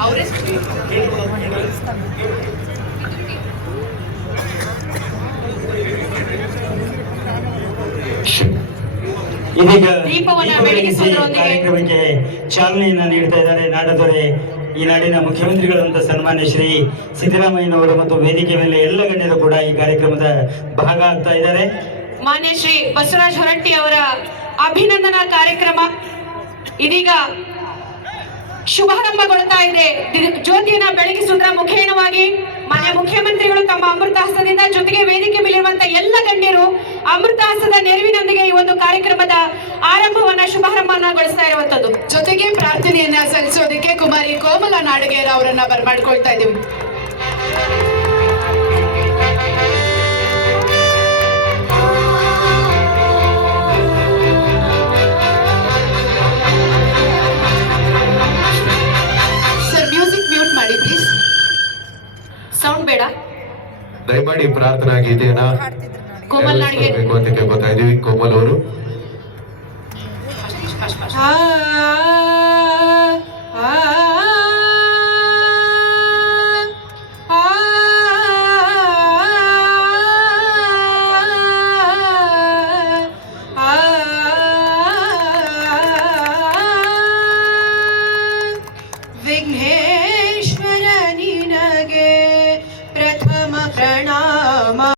ಅವರೇ ಇದೀಗ ಕಾರ್ಯಕ್ರಮಕ್ಕೆ ಚಾಲನೆಯನ್ನ ನೀಡ್ತಾ ಇದ್ದಾರೆ ನಾಡದೊರೆ ಈ ನಾಡಿನ ಮುಖ್ಯಮಂತ್ರಿಗಳಂತ ಸನ್ಮಾನ್ಯ ಶ್ರೀ ಸಿದ್ದರಾಮಯ್ಯನವರು ಮತ್ತು ವೇದಿಕೆ ಮೇಲೆ ಎಲ್ಲ ಗಣ್ಯರು ಕೂಡ ಈ ಕಾರ್ಯಕ್ರಮದ ಭಾಗ ಆಗ್ತಾ ಇದ್ದಾರೆ. ಮಾನ್ಯ ಶ್ರೀ ಬಸವರಾಜ್ ಹೊರಟ್ಟಿ ಅವರ ಅಭಿನಂದನಾ ಕಾರ್ಯಕ್ರಮ ಇದೀಗ ಶುಭಾರಂಭಗೊಳ್ತಾ ಇದೆ. ಜ್ಯೋತಿಯನ್ನ ಬೆಳಗಿಸುವುದರ ಮುಖೇನವಾಗಿ ಮಾನ್ಯ ಮುಖ್ಯಮಂತ್ರಿಗಳು ತಮ್ಮ ಅಮೃತಹಾಸದಿಂದ ಜೊತೆಗೆ ವೇದಿಕೆ ಮೇಲಿರುವಂತಹ ಎಲ್ಲ ಗಣ್ಯರು ಅಮೃತಾಹಸ್ತದ ನೆರವಿನೊಂದಿಗೆ ಈ ಒಂದು ಕಾರ್ಯಕ್ರಮದ ಆರಂಭವನ್ನ ಶುಭಾರಂಭವನ್ನಗೊಳಿಸ್ತಾ ಇರುವಂತದ್ದು. ಜೊತೆಗೆ ಪ್ರಾರ್ಥನೆಯನ್ನ ಸಲ್ಲಿಸೋದಕ್ಕೆ ಕುಮಾರಿ ಕೋಮಲ ನಾಡಗೇರ ಅವರನ್ನ ಬರ್ಮಾಡ್ಕೊಳ್ತಾ ಇದ್ದೀವಿ. ಸೌಂಡ್ ಬೇಡ ದಯಮಾಡಿ ಪ್ರಾರ್ಥನಾ ಗೀತೆಯನ್ನ ಕೋಮಲ್ ನಾಡಿಗೆ ಅಂತ ಕೇಳ್ಕೊತಾ ಇದೀವಿ ಕೋಮಲ್ ಅವರು विघ्ने